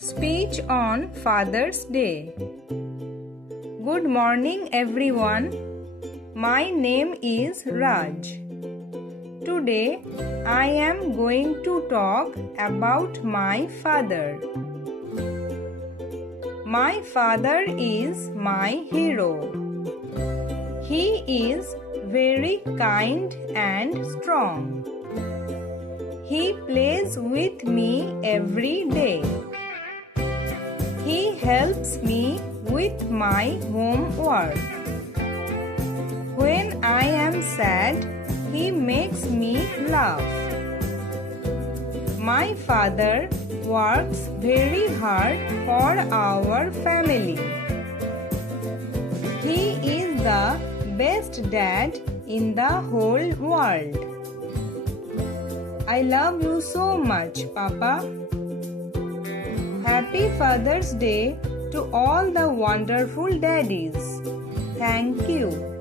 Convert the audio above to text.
Speech on Father's Day. Good morning, everyone. My name is Raj. Today, I am going to talk about my father. My father is my hero. He is very kind and strong. He plays with me every day. He helps me with my homework. When I am sad, he makes me laugh. My father works very hard for our family. He is the best dad in the whole world. I love you so much, Papa. Happy Father's Day to all the wonderful daddies. Thank you.